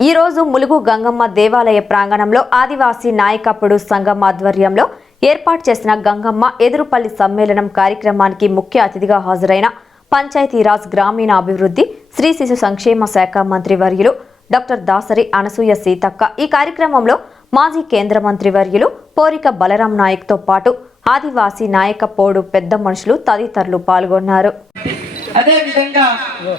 ఈరోజు ములుగు గంగమ్మ దేవాలయ ప్రాంగణంలో ఆదివాసీ నాయకప్పుడు సంఘం ఆధ్వర్యంలో ఏర్పాటు చేసిన గంగమ్మ ఎదురుపల్లి సమ్మేళనం కార్యక్రమానికి ముఖ్య అతిథిగా హాజరైన పంచాయతీరాజ్ గ్రామీణ అభివృద్ధి శ్రీ శిశు సంక్షేమ శాఖ మంత్రి వర్యులు డాక్టర్ దాసరి అనసూయ సీతక్క ఈ కార్యక్రమంలో మాజీ కేంద్ర మంత్రి వర్యులు పోరిక బలరాం నాయక్తో పాటు ఆదివాసీ నాయకపోడు పెద్ద మనుషులు తదితరులు పాల్గొన్నారు. అదే విధంగా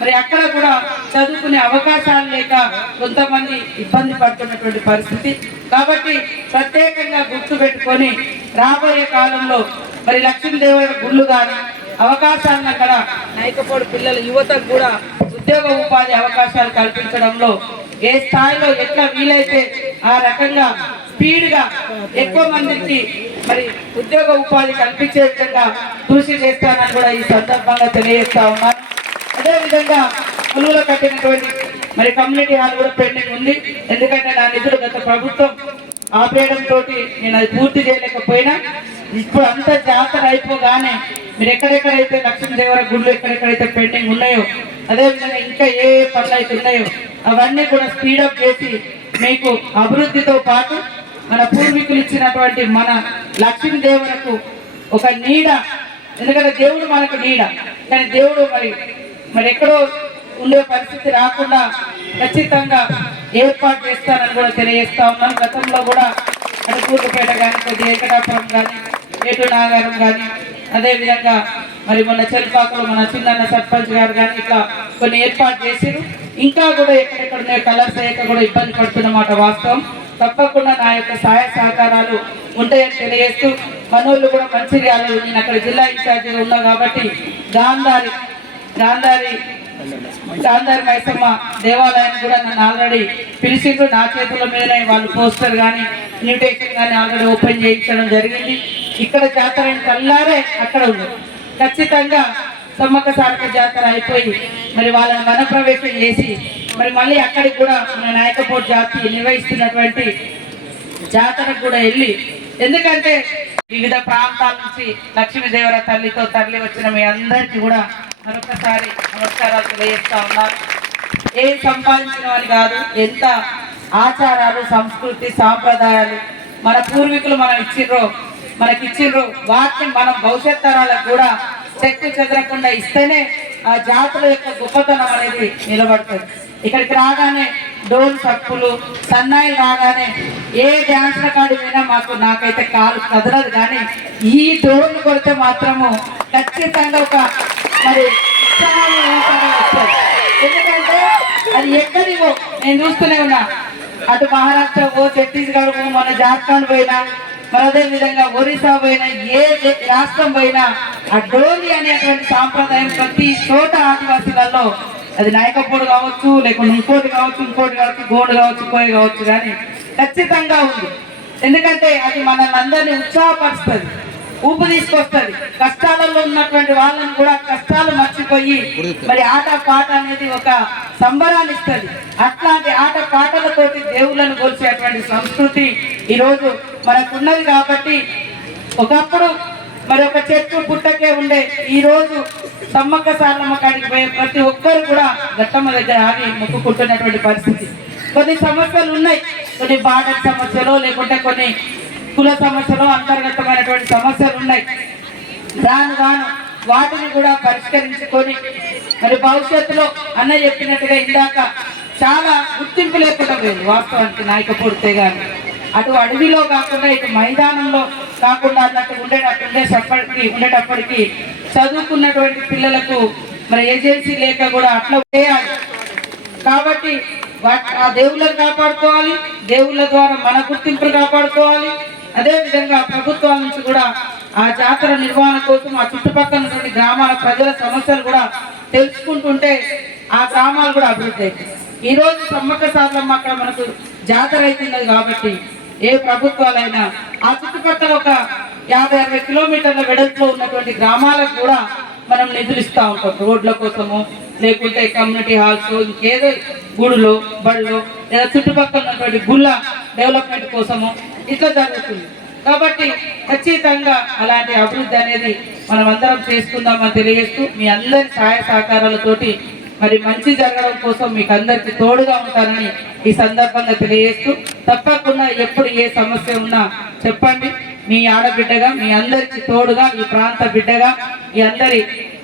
మరి అక్కడ కూడా చదువుకునే అవకాశాలు లేక కొంతమంది ఇబ్బంది పడుతున్నటువంటి పరిస్థితి. కాబట్టి ప్రత్యేకంగా గుర్తు పెట్టుకొని రాబోయే కాలంలో మరి లక్ష్మీదేవ గుళ్ళు కానీ అవకాశాలను అక్కడ నైకపోడు పిల్లల యువతకు కూడా ఉద్యోగ ఉపాధి అవకాశాలు కల్పించడంలో ఏ స్థాయిలో ఎట్లా వీలైతే ఆ రకంగా స్పీడ్గా ఎక్కువ మందికి మరి ఉద్యోగ ఉపాధి కల్పించే విధంగా కృషి చేస్తానని కూడా ఈ సందర్భంగా తెలియజేస్తా ఉన్నాను అదేవిధంగా విధంగా కట్టినటువంటి మరి కమ్యూనిటీ హాల్ కూడా పెండింగ్ ఉంది. ఎందుకంటే నా నిధులు గత ప్రభుత్వం ఆపేయడంతో నేను అది పూర్తి చేయలేకపోయినా. ఇప్పుడు అంత జాతర అయిపోగానే మీరు ఎక్కడెక్కడైతే లక్ష్మీదేవర గుళ్ళు ఎక్కడెక్కడైతే పెండింగ్ ఉన్నాయో అదేవిధంగా ఇంకా ఏ ఏ పనులు అయితే ఉన్నాయో అవన్నీ కూడా స్పీడప్ చేసి మీకు అభివృద్ధితో పాటు మన పూర్వీకులు ఇచ్చినటువంటి మన లక్ష్మీదేవులకు ఒక నీడ. ఎందుకంటే దేవుడు మనకు నీడ. కానీ దేవుడు మరి మరి ఎక్కడో ఉండే పరిస్థితి రాకుండా ఖచ్చితంగా ఏర్పాటు చేస్తానని కూడా తెలియజేస్తా ఉన్నాను గతంలో కూడా అటు కూతుపేట కానీ కొద్ది ఏకటాపురం కానీ ఏటు నాగారం కానీ అదేవిధంగా మరి మొన్న చెల్పాకలో మన చిన్న సర్పంచ్ గారు కానీ ఇట్లా కొన్ని ఏర్పాటు చేసిరు ఇంకా కూడా ఎక్కడెక్కడ కలర్స్ అయ్యాక కూడా ఇబ్బంది పడుతున్నమాట వాస్తవం. తప్పకుండా నా యొక్క సహాయ సహకారాలు ఉంటాయని తెలియజేస్తూ మనోళ్ళు కూడా మంచిర్యాలు నేను అక్కడ జిల్లా ఇన్ఛార్జిగా ఉన్నా కాబట్టి గాంధారి గాంధారి గాంధారి మైసమ్మ దేవాలయం కూడా నన్ను ఆల్రెడీ పిలిచిండ్రు. నా చేతుల మీదనే వాళ్ళు పోస్టర్ కానీ ఇన్విటేషన్ కానీ ఆల్రెడీ ఓపెన్ చేయించడం జరిగింది. ఇక్కడ జాతర కల్లారే అక్కడ ఉంది. ఖచ్చితంగా సమ్మక్క సారక జాతర అయిపోయి మరి వాళ్ళని వనప్రవేశం చేసి మరి మళ్ళీ అక్కడికి కూడా మన నాయకపోటు జాతి నిర్వహిస్తున్నటువంటి జాతరకు కూడా వెళ్ళి ఎందుకంటే వివిధ ప్రాంతాల నుంచి లక్ష్మీదేవర తల్లితో తరలి వచ్చిన మీ అందరికీ కూడా మరొకసారి నమస్కారాలు తెలియజేస్తా ఉన్నారు ఏం సంపాదించిన అని కాదు ఎంత ఆచారాలు సంస్కృతి సాంప్రదాయాలు మన పూర్వీకులు మనం ఇచ్చిర్రో మనకి ఇచ్చిర్రు వాటిని మనం భవిష్యత్ తరాలకు కూడా చెక్కు చెదరకుండా ఇస్తేనే ఆ జాతుల యొక్క గొప్పతనం అనేది నిలబడుతుంది. ఇక్కడికి రాగానే డోల్ సప్పులు సన్నాయిలు రాగానే ఏ డ్యాన్స్ కాడు పోయినా మాకు నాకైతే కాలు కదలదు కానీ ఈ డోర్లు కొడితే మాత్రము ఖచ్చితంగా ఒక మరి ఎందుకంటే అది ఎక్కడివో నేను చూస్తూనే ఉన్నా. అటు మహారాష్ట్ర పో ఛత్తీస్గఢ్ పో మన జార్ఖండ్ పోయినా మరి అదే విధంగా ఒరిస్సా పోయినా ఏ రాష్ట్రం పోయినా ఆ డోలి అనేటువంటి సాంప్రదాయం ప్రతి చోట ఆదివాసీలలో అది నాయకపోడు కావచ్చు లేకుంటే ఇంకోటి కావచ్చు ఇంకోటి కావచ్చు గోడు కావచ్చు కోయ కావచ్చు కానీ ఖచ్చితంగా ఉంది. ఎందుకంటే అది మనల్ని అందరినీ ఉత్సాహపరుస్తుంది ఊపు తీసుకొస్తుంది. కష్టాలలో ఉన్నటువంటి వాళ్ళని కూడా కష్టాలు మర్చిపోయి మరి ఆట పాట అనేది ఒక సంబరాన్ని ఇస్తుంది. అట్లాంటి ఆట పాటలతోటి దేవుళ్ళను కోల్చేటువంటి సంస్కృతి ఈరోజు మనకున్నది కాబట్టి ఒకప్పుడు మరొక చెట్టు పుట్టకే ఉండే ఈ రోజు సమ్మక్క సారమ్మ కాడికి పోయే ప్రతి ఒక్కరు కూడా గట్టమ్మ దగ్గర ఆగి మొక్కుకుంటున్నటువంటి పరిస్థితి. కొన్ని సమస్యలు ఉన్నాయి. కొన్ని బార్డర్ సమస్యలు లేకుంటే కొన్ని కుల సమస్యలు అంతర్గతమైనటువంటి సమస్యలు ఉన్నాయి. రాను రాను వాటిని కూడా పరిష్కరించుకొని మరి భవిష్యత్తులో అన్న చెప్పినట్టుగా ఇందాక చాలా గుర్తింపు లేకుండా పోయింది. వాస్తవానికి నాయకపోతే గాని అటు అడవిలో కాకుండా ఇటు మైదానంలో కాకుండా అన్నట్టు ఉండేటట్టు సప్పటికి ఉండేటప్పటికి చదువుకున్నటువంటి పిల్లలకు మరి ఏజెన్సీ లేక కూడా అట్లా చేయాలి. కాబట్టి ఆ దేవుళ్ళని కాపాడుకోవాలి దేవుళ్ళ ద్వారా మన గుర్తింపులు కాపాడుకోవాలి. అదేవిధంగా ప్రభుత్వాల నుంచి కూడా ఆ జాతర నిర్వహణ కోసం ఆ చుట్టుపక్కల ఉన్నటువంటి గ్రామాల ప్రజల సమస్యలు కూడా తెలుసుకుంటుంటే ఆ గ్రామాలు కూడా అభివృద్ధి అవుతాయి. ఈ రోజు సమ్మక్క సార్లమ్మ అక్కడ మనకు జాతర అవుతున్నది కాబట్టి ఏ ప్రభుత్వాలైనా ఆ చుట్టుపక్కల ఒక యాభై అరవై కిలోమీటర్ల వెడల్పులో ఉన్నటువంటి గ్రామాలకు కూడా మనం నిధులు ఇస్తూ ఉంటాం. రోడ్ల కోసము లేకుంటే కమ్యూనిటీ హాల్స్ ఇంకేదో గుడులు బళ్ళు లేదా చుట్టుపక్కల ఉన్నటువంటి గుళ్ళ డెవలప్మెంట్ కోసము ఇట్లా జరుగుతుంది. కాబట్టి ఖచ్చితంగా అలాంటి అభివృద్ధి అనేది మనం అందరం చేసుకుందామని తెలియజేస్తూ మీ అందరి సహాయ సహకారాలతోటి మరి మంచి జరగడం కోసం మీకు అందరికి తోడుగా ఉంటానని ఈ సందర్భంగా తెలియజేస్తూ తప్పకుండా ఎప్పుడు ఏ సమస్య ఉన్నా చెప్పండి. మీ ఆడబిడ్డగా మీ అందరికి తోడుగా ఈ ప్రాంత బిడ్డగా ఈ అందరి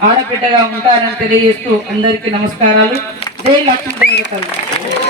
ఆడబిడ్డగా ఉంటానని తెలియజేస్తూ అందరికీ నమస్కారాలు. జై లక్ష్మీదేవి